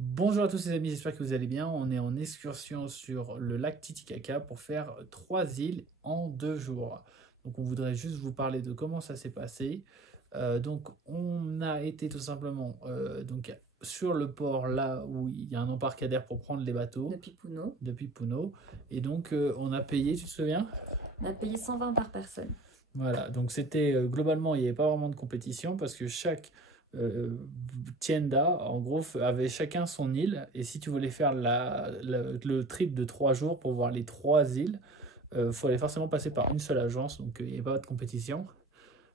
Bonjour à tous les amis, j'espère que vous allez bien. On est en excursion sur le lac Titicaca pour faire 3 îles en 2 jours. Donc on voudrait juste vous parler de comment ça s'est passé. Donc on a été tout simplement donc, sur le port là où il y a un embarcadère pour prendre les bateaux Depuis Puno. depuis Puno. Et donc on a payé, tu te souviens? On a payé 120 par personne. Voilà, donc c'était globalement, il n'y avait pas vraiment de compétition parce que chaque euh, tienda, en gros, avait chacun son île. Et si tu voulais faire le trip de 3 jours pour voir les 3 îles, il fallait forcément passer par une seule agence, donc il n'y avait pas de compétition.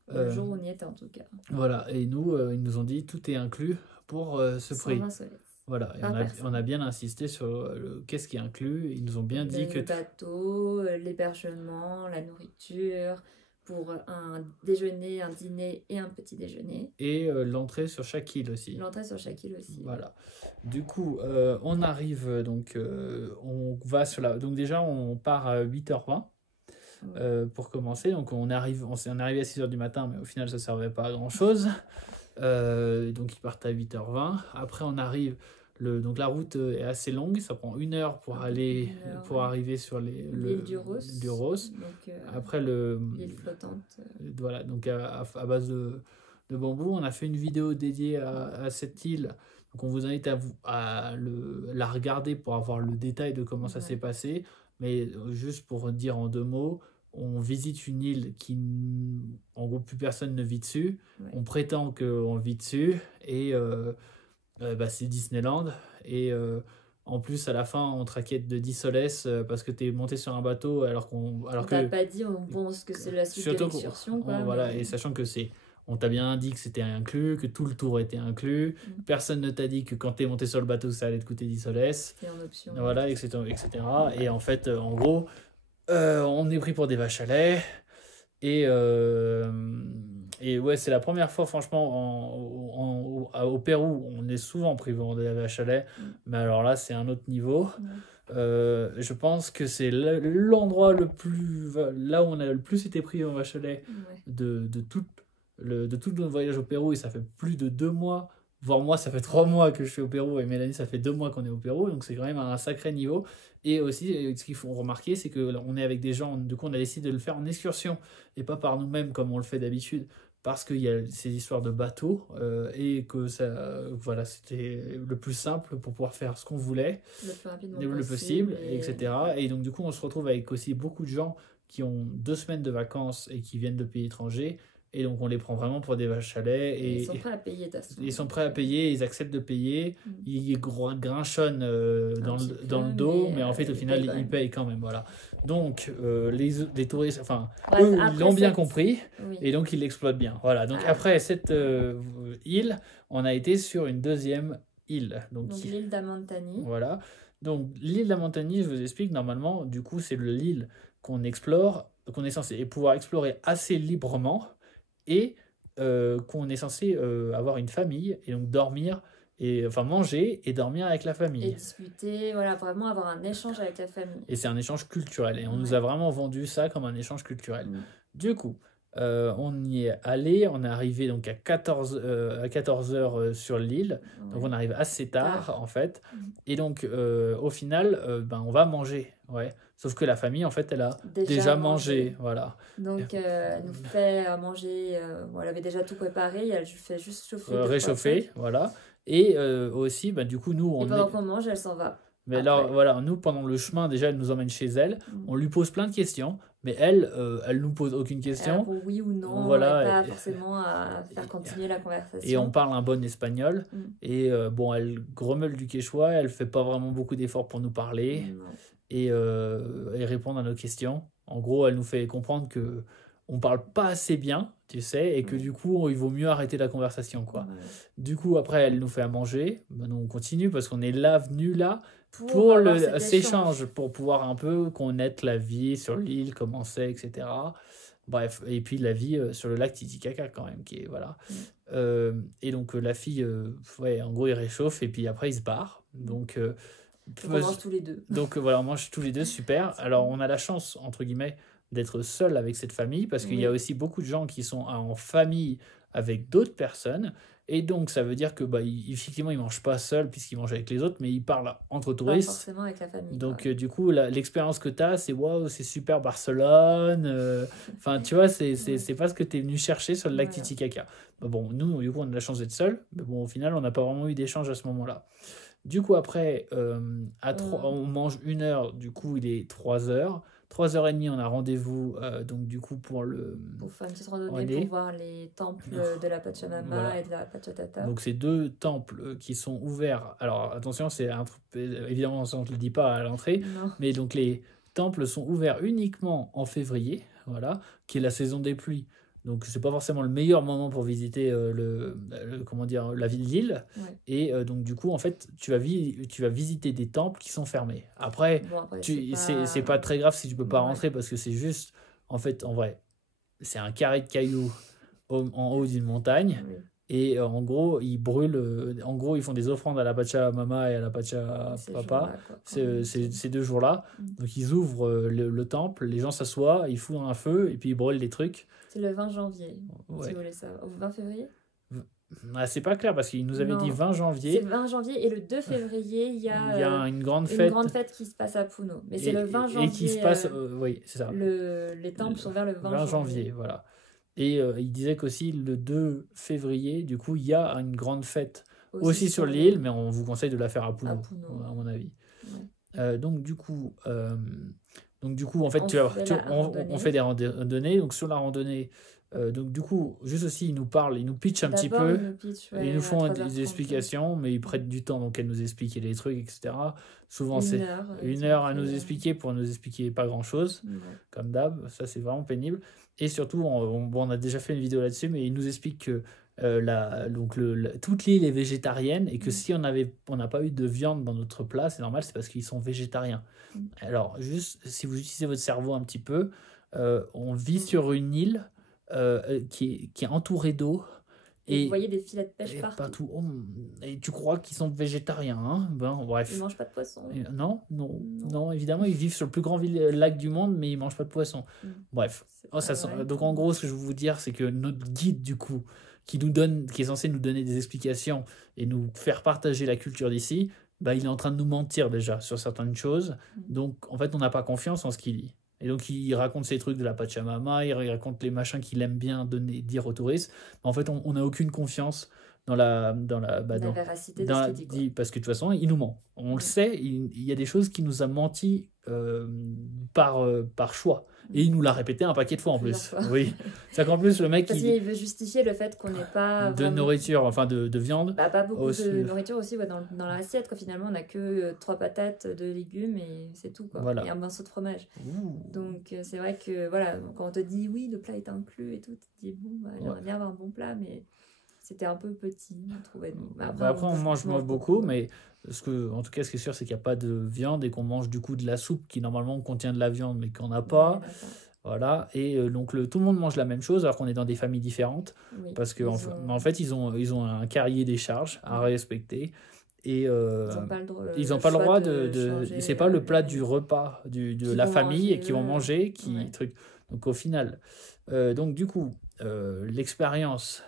Le Euh, jour où on y était en tout cas. voilà, et nous, ils nous ont dit tout est inclus pour ce prix. 120 soleils Voilà, et par on a personne. bien insisté sur qu'est-ce qui est inclus. Ils nous ont bien dit que Le bateau, l'hébergement, la nourriture, pour un déjeuner, un dîner et un petit déjeuner. et l'entrée sur chaque île aussi. L'entrée sur chaque île aussi. Voilà. Du coup, on arrive, donc on va sur la. Donc déjà, on part à 8h20 Ouais. pour commencer. Donc on est arrivé à 6h du matin, mais au final, ça servait pas à grand-chose. Donc ils partent à 8h20. Après, on arrive. Donc la route est assez longue, ça prend 1 heure pour Un peu plus aller d'une heure, pour ouais. arriver sur L'île du Ross. du Ross. Donc Après l'île flottante. voilà, donc à base de bambou, on a fait une vidéo dédiée à cette île. Donc on vous invite la regarder pour avoir le détail de comment ça s'est Ouais. passé. Mais juste pour dire en 2 mots, on visite une île en gros, plus personne ne vit dessus. Ouais. On prétend qu'on vit dessus et bah, c'est Disneyland. Et en plus, à la fin, on te raquette de 10 soles parce que tu es monté sur un bateau alors On t'a que pas dit, on pense que c'est la suite de surtout l'excursion, quoi, voilà, mais et sachant que on t'a bien dit que c'était inclus, que tout le tour était inclus. Mm. Personne ne t'a dit que quand t'es monté sur le bateau, ça allait te coûter 10 soles. C'était en option. Voilà, etc., etc. Et en fait, en gros, on est pris pour des vaches à lait. Et, et ouais, c'est la première fois, franchement, au Pérou, on est souvent pris pour des vaches à lait. Mm. Mais alors là, c'est un autre niveau. Ouais. Je pense que c'est l'endroit là où on a le plus été pris en vache à lait Ouais. de tout notre voyage au Pérou. Et ça fait plus de 2 mois, voire moi, ça fait 3 mois que je suis au Pérou. Et Mélanie, ça fait 2 mois qu'on est au Pérou. Donc c'est quand même un sacré niveau. Et aussi, ce qu'il faut remarquer, c'est qu'on est avec des gens. Du coup, on a décidé de le faire en excursion et pas par nous-mêmes comme on le fait d'habitude. Parce qu'il y a ces histoires de bateaux et que voilà, c'était le plus simple pour pouvoir faire ce qu'on voulait Le plus rapidement le possible. possible, etc. Et donc, du coup, on se retrouve avec aussi beaucoup de gens qui ont 2 semaines de vacances et qui viennent de pays étrangers. Et donc, on les prend vraiment pour des vaches à lait. Et ils sont prêts à payer, de toute façon. Ils sont prêts à payer, ils acceptent de payer. Mm. Ils grinchonnent dans le peu, dos, mais en fait, au ils final, payent quand ils même. payent quand même. Voilà. Donc, les touristes, enfin, Bref, eux, ils après l'ont bien cette- compris Oui. et donc ils l'exploitent bien. Voilà. Donc, Ah, après cette île, on a été sur une deuxième île. donc l'île d'Amantani. Voilà. Donc l'île de la Montagny, je vous explique, normalement, du coup, c'est l'île qu'on explore, qu'on est censé pouvoir explorer assez librement et qu'on est censé avoir une famille et donc dormir, et enfin manger et dormir avec la Et famille. discuter, voilà, vraiment avoir un échange avec la famille. Et c'est un échange culturel. Et on nous Ouais. a vraiment vendu ça comme un échange culturel. Mm. Du coup, on y est allé, on est arrivé donc à 14 heures sur l'île. Donc Ouais. on arrive assez tard en fait. Mm. Et donc au final, ben, on va manger. Ouais. Sauf que la famille en fait, elle a déjà mangé. Voilà. Donc, elle nous fait à manger. Bon, elle avait déjà tout préparé, elle fait juste chauffer deux, trois Réchauffer. trucs. Voilà. Et aussi, ben, du coup, nous, Et on pendant est. qu'on mange, elle s'en va. Mais Après. là, voilà, nous, pendant le chemin, déjà, elle nous emmène chez elle. Mm. On lui pose plein de questions, mais elle nous pose aucune Elle question. répond oui ou non, Voilà, et pas forcément à faire continuer la conversation. Et on parle un bon espagnol. Mm. Et bon, elle grommelle du quechua, elle fait pas vraiment beaucoup d'efforts pour nous parler Non. et répondre à nos questions. En gros, elle nous fait comprendre que on parle pas assez bien, tu sais, et que Ouais. du coup, il vaut mieux arrêter la conversation, quoi. Ouais. Du coup, après, elle nous fait à manger. Ben, nous, on continue parce qu'on est là, venu là Pour avoir cet cet échange, pour pouvoir un peu connaître la vie sur l'île, comment c'est, etc. Bref, et puis la vie sur le lac Titicaca quand même, qui est voilà. Et donc la fille, ouais, en gros, il réchauffe et puis après il se barre. Donc on mange tous les deux. donc voilà, on mange tous les deux, super. Alors on a la chance, entre guillemets, d'être seul avec cette famille parce qu'il y a Oui. aussi beaucoup de gens qui sont en famille avec d'autres personnes Et donc, ça veut dire que effectivement, ils ne mangent pas seuls puisqu'ils mangent avec les autres, mais ils parlent entre Pas touristes. forcément avec la famille. Donc, du coup, l'expérience que tu as, c'est waouh, c'est super Barcelone. Enfin, tu vois, c'est pas ce que tu es venu chercher sur le lac Voilà. Titicaca. Bon, nous, du coup, on a la chance d'être seuls, mais bon, au final, on n'a pas vraiment eu d'échange à ce moment-là. Du coup, après, on mange 1 heure, du coup, il est 3 heures. 3h30, on a rendez-vous, donc du coup, pour faire une petite randonnée Randonnée. pour voir les temples de la Pachamama Voilà. et de la Pachatata. Donc, c'est 2 temples qui sont ouverts. Alors, attention, c'est évidemment, ça, on ne te le dit pas à l'entrée, Non. mais donc les temples sont ouverts uniquement en février, voilà, qui est la saison des pluies. Donc, c'est pas forcément le meilleur moment pour visiter comment dire, la ville d'Île. Ouais. Et donc, du coup, en fait, tu vas visiter des temples qui sont fermés. Après, Bon, après, c'est pas très grave si tu peux pas Ouais. rentrer parce que c'est juste, en fait, en vrai, c'est un carré de cailloux en haut d'une montagne. Oui. Et en gros, ils brûlent. En gros, ils font des offrandes à la Pachamama et à la Pachapapa ces 2 jours-là. Donc, ils ouvrent le temple, les gens s'assoient, ils foutent un feu et puis ils brûlent les trucs. C'est le 20 janvier, Ouais. si vous voulez savoir. 20 février C'est pas clair parce qu'il nous avait dit 20 C'est janvier. 20 janvier et le 2 février, il y a une grande une fête. grande fête qui se passe à Puno. Mais c'est le 20 janvier. Et qui se passe. Oui, c'est ça. Les temples sont vers le 20 janvier. Voilà. Et il disait qu'aussi le 2 février, du coup, il y a une grande fête aussi sur l'île, mais on vous conseille de la faire à Puno, à mon avis. Ouais. Donc, du coup, en fait, on fait des randonnées. Donc, sur la randonnée, donc, du coup, juste aussi, ils nous parlent, ils nous pitchent un petit peu. Ils nous font des explications, mais ils prennent du temps donc à nous expliquer les trucs, etc. Souvent, c'est 1 heure à nous expliquer pour nous expliquer pas grand-chose, comme d'hab. Ça, c'est vraiment pénible. Et surtout, on a déjà fait une vidéo là-dessus, mais ils nous expliquent que toute l'île est végétarienne et que si on n'a pas eu de viande dans notre plat, c'est normal, c'est parce qu'ils sont végétariens. Alors, juste, si vous utilisez votre cerveau un petit peu, on vit sur une île qui est entourée d'eau. Et vous voyez des filets de pêche partout. Et tu crois qu'ils sont végétariens, hein? Bref. Ils mangent pas de poisson. Non, évidemment, ils vivent sur le plus grand lac du monde, mais ils mangent pas de poisson. Bref. Donc en gros, ce que je veux vous dire, c'est que notre guide, du coup, qui est censé nous donner des explications et nous faire partager la culture d'ici, il est en train de nous mentir déjà sur certaines choses. Donc, en fait, on n'a pas confiance en ce qu'il dit. Et donc, il raconte ces trucs de la Pachamama, il raconte les machins qu'il aime bien dire aux touristes. Mais en fait, on n'a aucune confiance dans la véracité de ce qu'il dit. Parce que de toute façon, il nous ment. On le sait, il y a des choses qu'il nous a menti par choix. Et il nous l'a répété un paquet de fois en plus. Oui. C'est qu'en plus, le mec. Parce qu'il veut justifier le fait qu'on n'ait pas. De nourriture, enfin de viande. Pas beaucoup de nourriture aussi dans l'assiette. Finalement, on n'a que 3 patates, 2 légumes et c'est tout. Voilà. Et un morceau de fromage. Donc, c'est vrai que voilà, quand on te dit oui, le plat est inclus et tout, tu te dis bon, j'aimerais bien avoir un bon plat, mais. C'était un peu petit, on trouvait. Après, on mange beaucoup, mais en tout cas, ce qui est sûr, c'est qu'il n'y a pas de viande et qu'on mange du coup de la soupe qui normalement contient de la viande, mais qu'on n'a pas. Voilà. Et donc, tout le monde mange la même chose, alors qu'on est dans des familles différentes. Parce qu'en fait, ils ont un cahier des charges à respecter. Et ils n'ont pas le droit de c'est pas le plat du repas de la famille qui vont manger truc. Donc, au final. Donc, du coup. L'expérience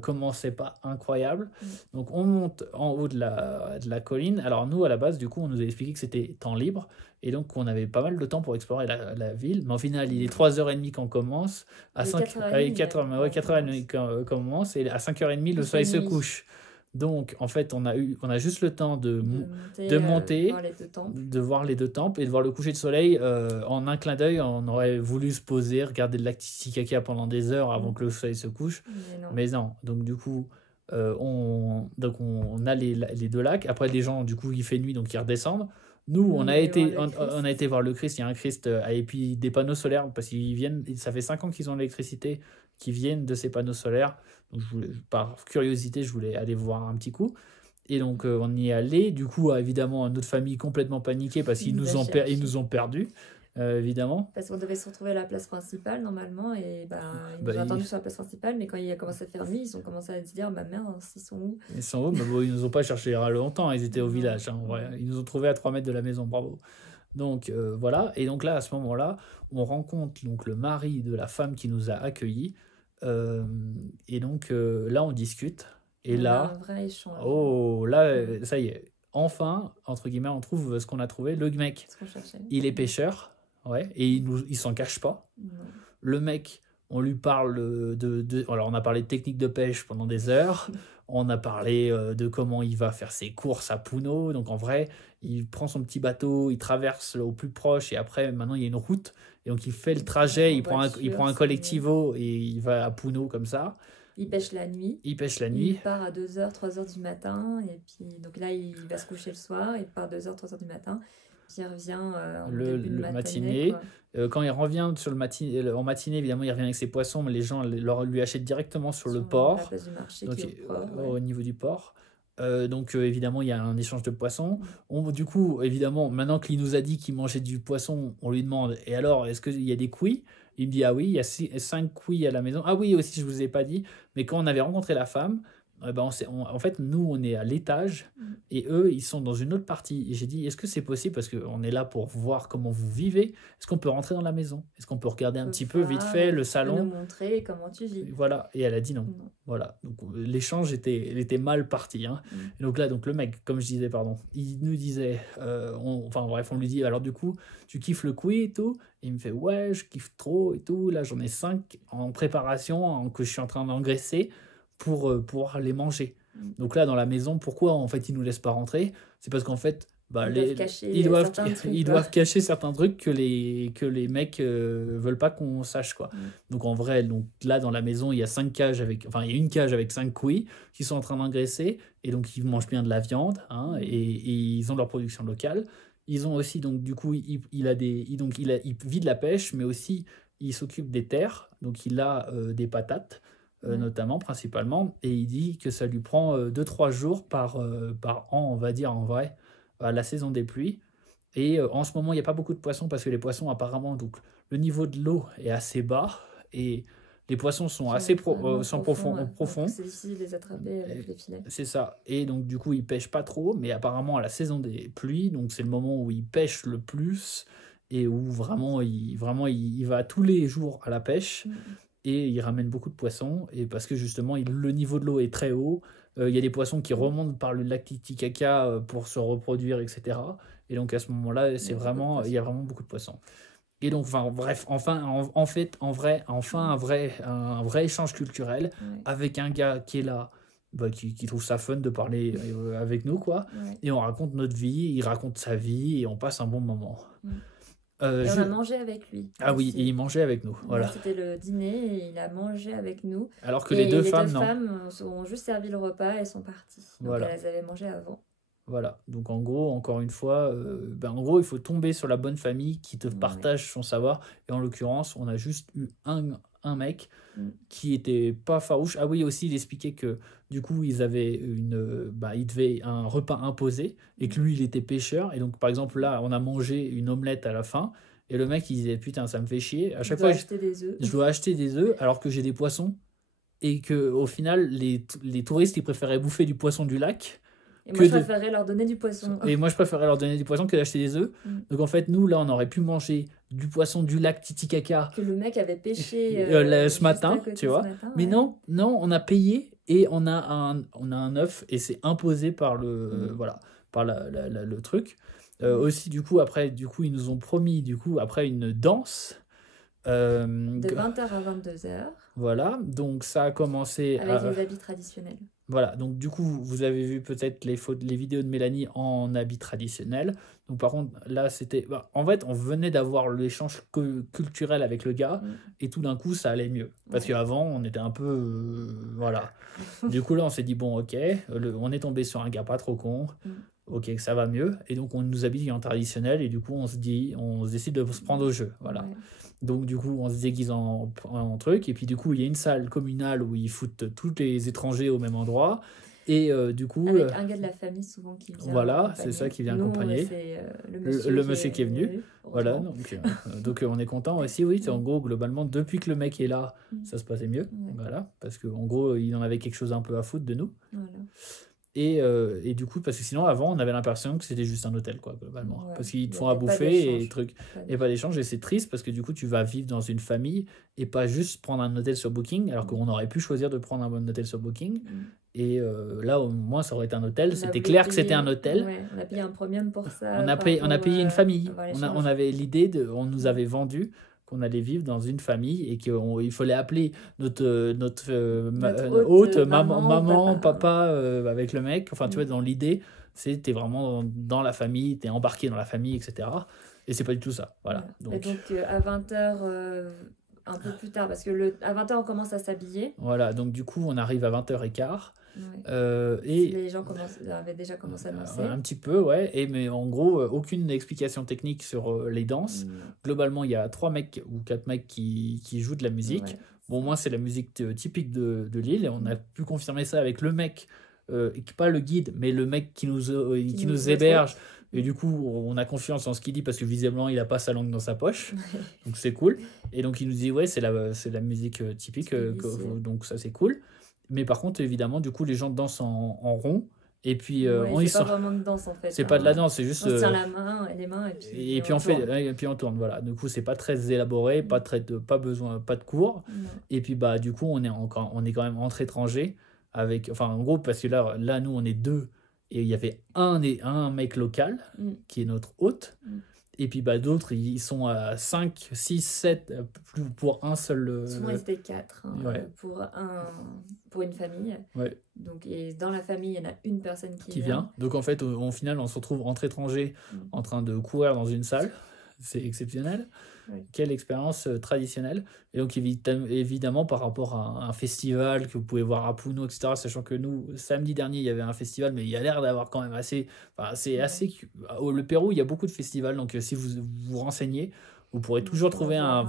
commençait pas incroyable. Donc on monte en haut de la colline. Alors nous à la base du coup on nous a expliqué que c'était temps libre et donc on avait pas mal de temps pour explorer la ville, mais au final il est 3h30 qu'on commence, à 4h30 qu'on commence et à 5h30 le soleil se couche. Donc, en fait, on a juste le temps de monter, de voir les 2 temples et de voir le coucher de soleil. En un clin d'œil, on aurait voulu se poser, regarder le lac Titicaca pendant des heures avant que le soleil se couche. Mais non. Donc, du coup, on a les 2 lacs. Après, les gens, du coup, il fait nuit, donc ils redescendent. Nous, on a été voir le Christ. Il y a un Christ et puis des panneaux solaires parce qu'ils viennent. Ça fait 5 ans qu'ils ont l'électricité qui viennent de ces panneaux solaires. Donc, par curiosité, je voulais aller voir un petit coup. Et donc, on y est allé. Du coup, évidemment, notre famille complètement paniquée parce qu'ils nous ont perdus, évidemment. Parce qu'on devait se retrouver à la place principale, normalement. Et ils nous ont attendus sur la place principale. Mais quand il a commencé à faire nuit, ils ont commencé à se dire merde, ils sont où? Ils sont où? Ils ne nous ont pas cherché longtemps. Ils étaient au village. Hein, ouais. Ils nous ont trouvés à 3 mètres de la maison. Bravo. Donc, voilà. Et donc là, à ce moment-là, on rencontre donc, le mari de la femme qui nous a accueillis. Et donc là, on discute. Et On a là, un vrai échange. oh, là, ça y est. Enfin, entre guillemets, on trouve ce qu'on a trouvé. Le mec, Ce qu'on cherchait. il est pêcheur, ouais, et il s'en cache pas. Non. Le mec, on lui parle alors, on a parlé de technique de pêche pendant des heures. On a parlé de comment il va faire ses courses à Puno. Donc, en vrai, il prend son petit bateau, il traverse au plus proche. Et après, maintenant, il y a une route. Et donc, il fait le trajet. En Il prend un voiture, collectivo et il va à Puno comme ça. Il pêche la nuit. Il pêche la Il nuit. part à 2h, 3h du matin. Et puis, donc là, il va se coucher le soir. Il part à 2h, 3h du matin. Puis il revient en début de matinée. quoi. Quand il revient en matinée, évidemment, il revient avec ses poissons, mais les gens lui achètent directement sur le port. La place du marché Donc, qui est au port, au niveau du port. Donc évidemment, il y a un échange de poissons. Du coup, évidemment, maintenant qu'il nous a dit qu'il mangeait du poisson, on lui demande, et alors, est-ce qu'il y a des couilles? Il me dit, ah oui, il y a 5 couilles à la maison. Ah oui, aussi, je vous ai pas dit, mais quand on avait rencontré la femme, ben en fait, nous, on est à l'étage et eux, ils sont dans une autre partie. Et j'ai dit, est-ce que c'est possible, parce qu'on est là pour voir comment vous vivez, est-ce qu'on peut rentrer dans la maison? Est-ce qu'on peut regarder un petit peu vite fait le salon? Nous montrer comment tu vis. Voilà, et elle a dit non. Voilà, donc l'échange était mal parti. Hein. Et donc là, le mec, comme je disais, pardon, il nous disait, enfin bref, on lui dit, alors du coup, tu kiffes le couille et tout? Et il me fait, ouais, je kiffe trop et tout. Là, j'en ai 5 en préparation que je suis en train d'engraisser pour pouvoir les manger. Donc là, dans la maison, pourquoi en fait ils nous laissent pas rentrer? C'est parce qu'en fait, ils doivent cacher certains trucs que les mecs veulent pas qu'on sache, quoi. Donc en vrai, donc là dans la maison, il y a 5 cages il y a une cage avec 5 couilles qui sont en train d'engraisser, et donc ils mangent bien de la viande, hein, et ils ont leur production locale. Ils ont aussi, donc du coup, il vit de la pêche, mais aussi il s'occupe des terres, donc il a des patates. Notamment, principalement, et il dit que ça lui prend 2-3 jours par an, on va dire, en vrai, à la saison des pluies. Et en ce moment, il n'y a pas beaucoup de poissons parce que les poissons, apparemment, donc le niveau de l'eau est assez bas et les poissons sont assez profonds. C'est difficile de les attraper avec les filets. C'est ça. Et donc, du coup, ils pêchent pas trop, mais apparemment, à la saison des pluies, donc c'est le moment où ils pêchent le plus et où vraiment, il va tous les jours à la pêche. Et il ramène beaucoup de poissons, et parce que justement le niveau de l'eau est très haut, il y a des poissons qui remontent par le lac Titicaca pour se reproduire, etc. Et donc à ce moment-là, il y a vraiment beaucoup de poissons. Et donc, enfin, bref, un vrai échange culturel avec un gars qui est là, qui trouve ça fun de parler avec nous, quoi. Et on raconte notre vie, il raconte sa vie, et on passe un bon moment. Et on a mangé avec lui. Ah oui, et il mangeait avec nous. Voilà. C'était le dîner et il a mangé avec nous. Alors que les deux femmes ont juste servi le repas et sont parties. Donc voilà. Elles avaient mangé avant. Voilà. Donc en gros, encore une fois, il faut tomber sur la bonne famille qui te partage son savoir. Et en l'occurrence, on a juste eu un mec qui était pas farouche. Ah oui, aussi, il expliquait que du coup, ils avaient il devait un repas imposé et que lui, il était pêcheur. Et donc, par exemple, là, on a mangé une omelette à la fin. Et le mec, il disait, putain, ça me fait chier. À chaque fois, je dois acheter des œufs alors que j'ai des poissons. Et qu'au final, les touristes, ils préféraient bouffer du poisson du lac. Et moi, je préférais leur donner du poisson. Et moi, je préférais leur donner du poisson que d'acheter des œufs. Donc, en fait, nous, là, on aurait pu manger du poisson du lac Titicaca. Que le mec avait pêché ce matin, tu vois. Mais non, on a payé et on a un œuf et c'est imposé par le truc. Aussi, du coup, ils nous ont promis, après une danse. De 20h à 22h. Voilà, donc ça a commencé avec les habits traditionnels. Voilà, donc du coup, vous avez vu peut-être les vidéos de Mélanie en habits traditionnels. Donc par contre, là, c'était... en fait, on venait d'avoir l'échange culturel avec le gars, et tout d'un coup, ça allait mieux. Parce qu'avant, on était un peu... voilà. Du coup, là, on s'est dit, bon, ok, on est tombé sur un gars pas trop con. Ok, ça va mieux. Et donc, on nous habille en traditionnel, et du coup, on se décide de se prendre au jeu. Voilà. Donc du coup, on se déguise en truc, et puis du coup, il y a une salle communale où ils foutent tous les étrangers au même endroit, et du coup... Avec un gars de la famille souvent qui vient voilà, c'est ça qui vient accompagner. C'est le monsieur qui est venu. Voilà, donc on est content aussi, oui, en gros, globalement, depuis que le mec est là, ça se passait mieux, voilà, parce qu'en gros, il en avait quelque chose un peu à foutre de nous. Voilà. Et du coup, parce que sinon, avant, on avait l'impression que c'était juste un hôtel, quoi, globalement. Parce qu'ils te font à bouffer et trucs. Et pas d'échange. Et c'est triste parce que du coup, tu vas vivre dans une famille et pas juste prendre un hôtel sur Booking, alors qu'on aurait pu choisir de prendre un bon hôtel sur Booking. Et là, au moins, ça aurait été un hôtel. On a C'était voulu clair que c'était un payer, hôtel. ouais, on a payé un premium pour ça. On a enfin, payé, on a pour payé une famille. avoir On l'échange. avait l'idée on nous avait vendu qu'on allait vivre dans une famille et qu'il fallait appeler notre Notre hôte, hôte, maman, papa. papa, avec le mec. Enfin, tu vois, Mm. dans l'idée, t'es vraiment dans la famille, t'es embarqué dans la famille, etc. Et c'est pas du tout ça. Voilà. Voilà. Et donc, à 20h, un peu plus tard, parce que à 20h, on commence à s'habiller. Voilà, donc du coup, on arrive à 20h15. Ouais. Et Les gens avaient déjà commencé à danser. un petit peu, ouais. Mais en gros, aucune explication technique sur les danses. Globalement, il y a 3 mecs ou 4 mecs qui jouent de la musique. Ouais. Bon, moi, c'est la musique typique de Lille. Et on a pu confirmer ça avec le mec, pas le guide, mais le mec qui nous héberge. Et du coup, on a confiance en ce qu'il dit parce que visiblement, il n'a pas sa langue dans sa poche. Donc, c'est cool. Et donc, il nous dit, ouais, c'est la musique typique. Donc, ça, c'est cool. Mais par contre, évidemment, du coup, les gens dansent en rond. Et puis, c'est pas vraiment de danse en fait. C'est pas de la danse, c'est juste. On se tient la main et les mains et puis, on fait, et puis on tourne. Voilà. Du coup, c'est pas très élaboré, pas de cours. Non. Et puis, bah, du coup, on est quand même entre étrangers. Enfin, en gros, parce que là, nous, on est 2. Et il y avait un mec local qui est notre hôte. Et puis bah, d'autres, ils sont à 5, 6, 7 pour un seul. Souvent, ils étaient 4 ouais. pour une famille. Ouais. Donc, et dans la famille, il y en a une personne qui vient. Donc en fait, au final, on se retrouve entre étrangers en train de courir dans une salle. C'est exceptionnel. Oui. Quelle expérience traditionnelle. Et donc évidemment par rapport à un festival que vous pouvez voir à Puno, etc., sachant que nous, samedi dernier, il y avait un festival, mais il y a l'air d'avoir quand même assez... Le Pérou, il y a beaucoup de festivals, donc si vous vous renseignez, vous pourrez toujours trouver un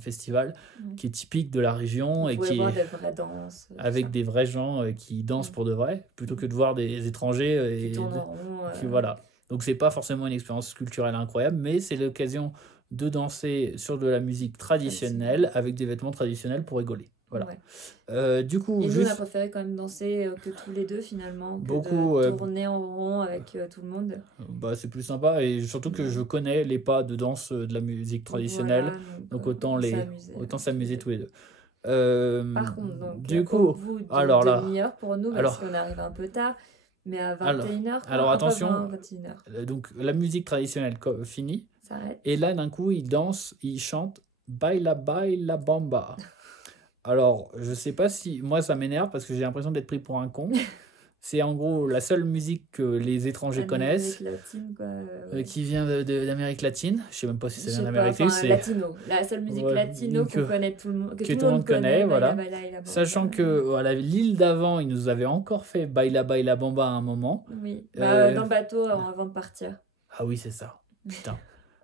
festival qui est typique de la région et qui voir des vraies danses, avec des vrais gens qui dansent pour de vrai, plutôt que de voir des étrangers qui voilà. Donc c'est pas forcément une expérience culturelle incroyable, mais c'est l'occasion de danser sur de la musique traditionnelle avec des vêtements traditionnels pour rigoler. Voilà. Ouais. Du coup, et nous, on a préféré quand même danser que tous les deux finalement, que de tourner en rond avec tout le monde. Bah, c'est plus sympa et surtout que je connais les pas de danse de la musique traditionnelle, voilà, donc autant s'amuser tous les deux. Par contre, donc, du coup, alors là, demi-heure pour nous, parce qu'on arrive un peu tard. Mais à 21h, alors attention, 21h. Donc la musique traditionnelle finit. S'arrête. Et là, d'un coup, ils dansent, ils chantent Baila Baila Bamba. Alors, je sais pas si... Moi, ça m'énerve parce que j'ai l'impression d'être pris pour un con. C'est en gros la seule musique que les étrangers connaissent. Latine, quoi, qui vient d'Amérique latine. Je sais même pas si ça vient d'Amérique latine. C'est latino. La seule musique latino qu'on connaît tout le monde. Que tout le monde connaît, voilà. Sachant que l'île d'avant, ils nous avaient encore fait Baila Baila Bamba à un moment. Oui. Dans le bateau avant de partir. Ah oui, c'est ça. Putain.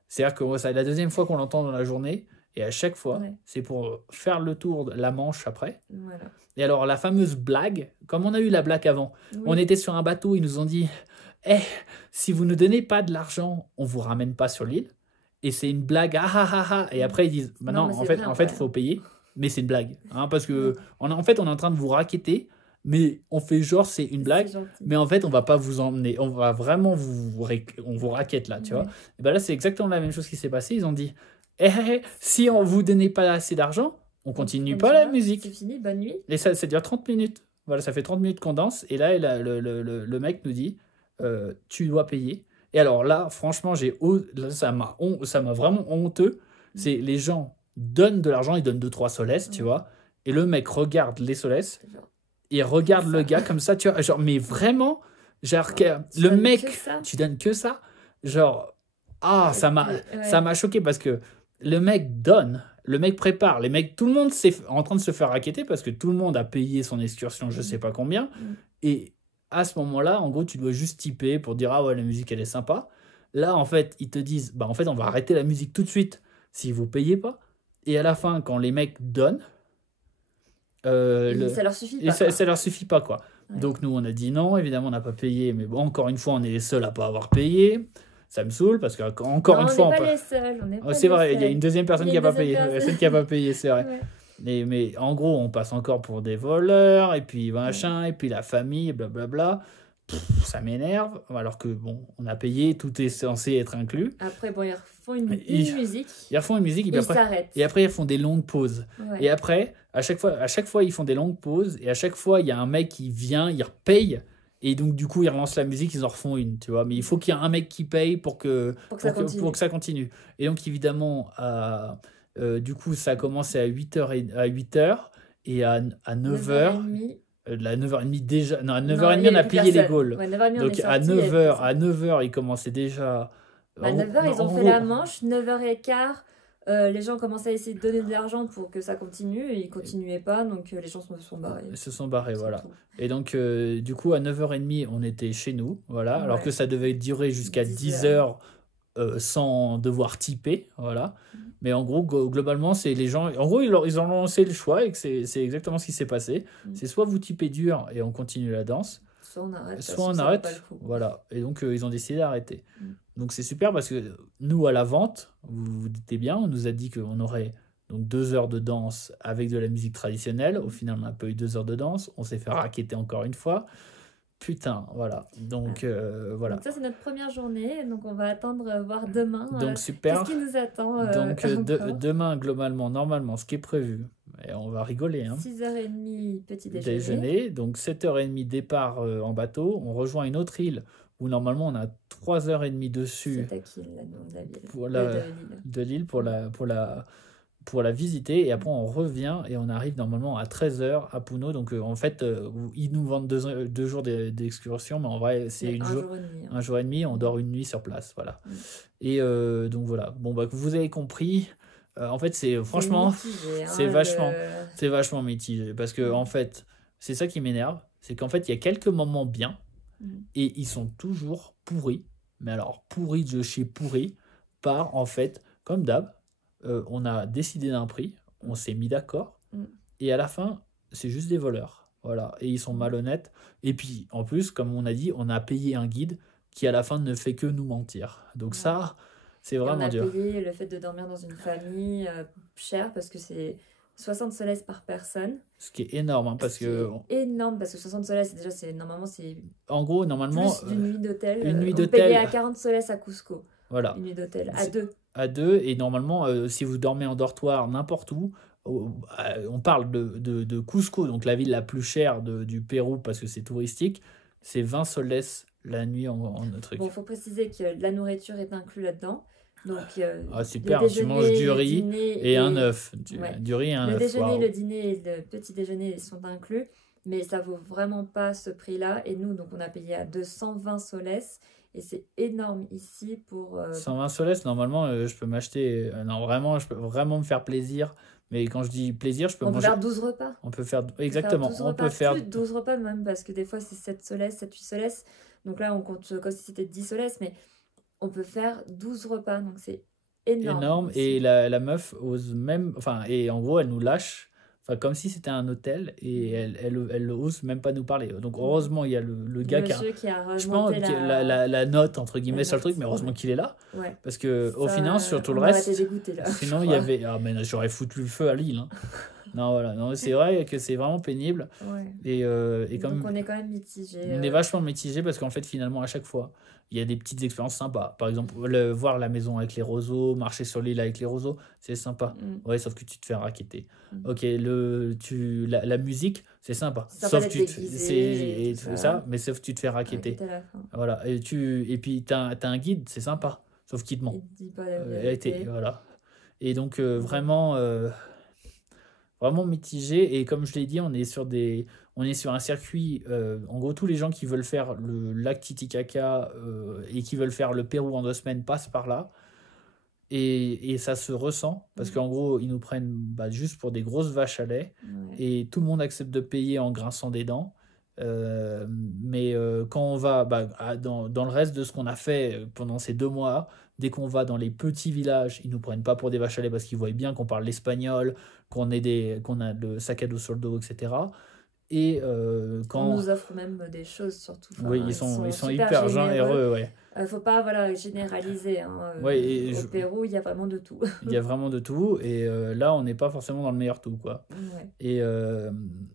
C'est-à-dire que c'est la deuxième fois qu'on l'entend dans la journée. Et à chaque fois, c'est pour faire le tour de la Manche après. Voilà. Et alors, la fameuse blague, comme on a eu la blague avant, on était sur un bateau, ils nous ont dit si vous ne donnez pas de l'argent, on ne vous ramène pas sur l'île. Et c'est une blague, Et après, ils disent en fait, il faut payer, mais c'est une blague. Hein, parce que, on est en train de vous racketter, mais on fait genre c'est une blague, mais en fait, on ne va pas vous emmener. On va vraiment on vous raquette là, tu vois. Et ben là, c'est exactement la même chose qui s'est passé. Ils ont dit si on ne vous donnez pas assez d'argent, on continue pas la musique. C'est fini, bonne nuit. Et ça dure 30 minutes. Voilà, ça fait 30 minutes qu'on danse. Et là, le mec nous dit tu dois payer. Et alors là, franchement, ça m'a vraiment honteux. C'est les gens donnent de l'argent, ils donnent 2-3 soles, tu vois. Et le mec regarde les soles. Il regarde le gars comme ça, tu vois. Genre, mais vraiment, genre, le mec, tu donnes que ça. Genre, ça m'a choqué parce que le mec donne, le mec prépare, tout le monde est en train de se faire racketter parce que tout le monde a payé son excursion, je sais pas combien. Et à ce moment-là, en gros, tu dois juste tiper pour dire ah ouais, la musique elle est sympa. Là, en fait, ils te disent en fait, on va arrêter la musique tout de suite si vous payez pas. Et à la fin, quand les mecs donnent, ça leur suffit pas. Ça leur suffit pas quoi. Ouais. Donc nous, on a dit non, évidemment, on n'a pas payé, mais bon, encore une fois, on est les seuls à pas avoir payé. Ça me saoule parce qu'encore une fois... On n'est pas les seuls. C'est vrai, il y a une deuxième personne qui n'a pas payé. Celle qui n'a pas payé, c'est vrai. Ouais. Mais en gros, on passe encore pour des voleurs, et puis machin, et puis la famille, blablabla. ça m'énerve, alors que bon, on a payé, tout est censé être inclus. Après, bon, ils refont une musique. Ils refont une musique et ils s'arrêtent. Et après, ils font des longues pauses. Ouais. Et après, à chaque fois, ils font des longues pauses. Et à chaque fois, il y a un mec qui vient, il repaye. Et donc, du coup, ils relancent la musique, ils en refont une, tu vois. Mais il faut qu'il y ait un mec qui paye pour que ça continue. Et donc, évidemment, du coup, ça a commencé à 8h, et à 9h. À 9h30 déjà. Non, à 9h30, on a plié les Gaules. Ouais, 9h30, donc à 9h, ils commençaient déjà. À 9h, ils ont fait la manche. 9h15, les gens commençaient à essayer de donner de l'argent pour que ça continue. Et ils continuaient pas, donc les gens se sont barrés. Ils se sont barrés, voilà. Tout. Et donc, du coup, à 9h30, on était chez nous, voilà. Ouais. Alors que ça devait durer jusqu'à 10h. Sans devoir typer, voilà. Mais en gros, globalement, c'est les gens... En gros, ils ont lancé le choix et que c'est exactement ce qui s'est passé. C'est soit vous typez dur et on continue la danse, soit on arrête, voilà. Et donc, ils ont décidé d'arrêter. Donc, c'est super parce que nous, à la vente, vous doutez bien, on nous a dit qu'on aurait donc 2 heures de danse avec de la musique traditionnelle. Au final, on n'a pas eu 2 heures de danse. On s'est fait racketter encore une fois. Putain, voilà. Donc, voilà. Donc ça, c'est notre première journée. Donc, on va attendre voir demain. Donc, super. Qu'est-ce qui nous attend Donc, demain, globalement, normalement, ce qui est prévu, et on va rigoler. 6h30, petit déjeuner. Donc, 7h30, départ en bateau. On rejoint une autre île où, normalement, on a 3h30 dessus. C'est à qui, le nom de la ville de l'île pour la visiter, et après on revient et on arrive normalement à 13h à Puno. Donc en fait ils nous vendent 2 jours d'excursion, mais en vrai c'est un jour et demi, on dort une nuit sur place, voilà. Et donc voilà, bon bah vous avez compris, en fait c'est franchement mitigé, c'est vachement mitigé, parce que en fait c'est ça qui m'énerve, c'est qu'en fait il y a quelques moments bien et ils sont toujours pourris, mais alors pourris de chez pourris, par en fait comme d'hab. On a décidé d'un prix, on s'est mis d'accord, et à la fin, c'est juste des voleurs. Voilà. Et ils sont malhonnêtes. Et puis, en plus, comme on a dit, on a payé un guide qui, à la fin, ne fait que nous mentir. Donc ça, c'est vraiment dur. On a payé le fait de dormir dans une famille cher, parce que c'est 60 soles par personne. Ce qui est énorme, parce que... énorme, parce que 60 soles, normalement, c'est... En gros, normalement... Plus d'une nuit d'hôtel. Une nuit d'hôtel. On payait à 40 soles à Cusco. Voilà. Une nuit d'hôtel, à 2. À 2, et normalement, si vous dormez en dortoir n'importe où, on parle de Cusco, donc la ville la plus chère du Pérou parce que c'est touristique, c'est 20 soles la nuit en truc. Bon, il faut préciser que la nourriture est inclue là-dedans. Donc, super, tu manges du riz et un œuf. Du riz et un œuf. Le déjeuner, le dîner et le petit déjeuner sont inclus, mais ça vaut vraiment pas ce prix-là. Et nous, donc, on a payé à 220 soles. Et c'est énorme ici pour... 120 soles, normalement, je peux m'acheter... non, vraiment, je peux vraiment me faire plaisir. Mais quand je dis plaisir, je peux manger... On peut faire 12 repas. On peut faire... Exactement. On peut faire... Plus de 12 repas même, parce que des fois, c'est 7 soles, 7-8 soles. Donc là, on compte comme si c'était 10 soles, mais on peut faire 12 repas. Donc c'est énorme. Et la meuf ose même... Enfin, et en gros, elle nous lâche... Enfin, comme si c'était un hôtel, et elle ose même pas nous parler. Donc heureusement, il y a le gars qui a je pense la note entre guillemets sur le truc, mais heureusement qu'il est là. Ouais. Parce que au final, sur tout le reste, dégoûté, là, sinon il y avait mais j'aurais foutu le feu à l'île. Non, voilà, non, c'est vrai que c'est vraiment pénible. Ouais. Et donc on est quand même mitigé. On est vachement mitigé, parce qu'en fait finalement à chaque fois il y a des petites expériences sympas. Par exemple, voir la maison avec les roseaux, marcher sur l'île avec les roseaux, c'est sympa. Ouais, sauf que tu te fais racketter. Ok, la musique, c'est sympa. Sauf tu te ça, mais sauf tu te fais racketter. Voilà. Et puis t'as un guide, c'est sympa. Sauf qu'il te ment. Il te dit pas la vérité. Voilà. Et donc vraiment mitigé. Et comme je l'ai dit, on est sur un circuit, en gros tous les gens qui veulent faire le lac Titicaca et qui veulent faire le Pérou en 2 semaines passent par là, et ça se ressent, parce qu'en gros ils nous prennent juste pour des grosses vaches à lait, et tout le monde accepte de payer en grinçant des dents, mais quand on va dans le reste de ce qu'on a fait pendant ces 2 mois, dès qu'on va dans les petits villages, ils nous prennent pas pour des vaches à lait, parce qu'ils voient bien qu'on parle l'espagnol, qu'on a le sac à dos sur le dos, etc. Et quand on nous offre même des choses, surtout. Oui, ils sont hyper généreux, ouais. Faut pas voilà, généraliser. Hein. Ouais, et Au Pérou, il y a vraiment de tout. il y a vraiment de tout, et là, on n'est pas forcément dans le meilleur tout, quoi. Ouais.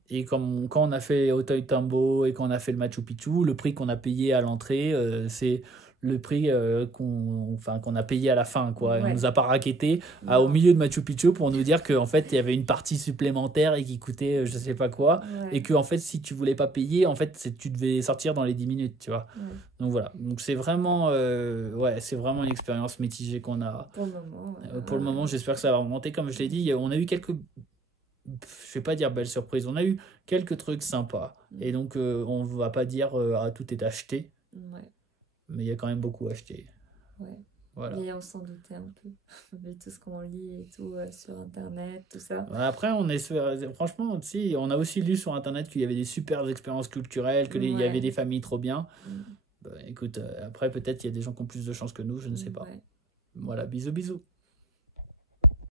Et quand on a fait Ollantaytambo et qu'on a fait le Machu Picchu, le prix qu'on a payé à l'entrée, c'est le prix qu'on a payé à la fin, quoi. Et on Ouais. nous a pas raquetté au Non. milieu de Machu Picchu pour nous dire qu'en fait, il y avait une partie supplémentaire et qui coûtait je sais pas quoi. Ouais. Et que en fait, si tu voulais pas payer, en fait, tu devais sortir dans les 10 minutes, tu vois. Ouais. Donc voilà. Donc c'est vraiment, c'est vraiment une expérience mitigée qu'on a. Pour le moment. Pour le moment, j'espère que ça va remonter. Comme je l'ai dit, on a eu quelques, je vais pas dire belles surprises, on a eu quelques trucs sympas. Et donc, on va pas dire tout est acheté, Ouais. mais il y a quand même beaucoup acheté. Ouais. Voilà. Mais on s'en doutait un peu, vu tout ce qu'on lit et tout sur Internet, tout ça. Après, franchement, si, on a aussi lu sur Internet qu'il y avait des super expériences culturelles, qu'il y avait des familles trop bien. Bah, écoute, après, peut-être il y a des gens qui ont plus de chance que nous, je ne sais pas. Ouais. Voilà, bisous, bisous.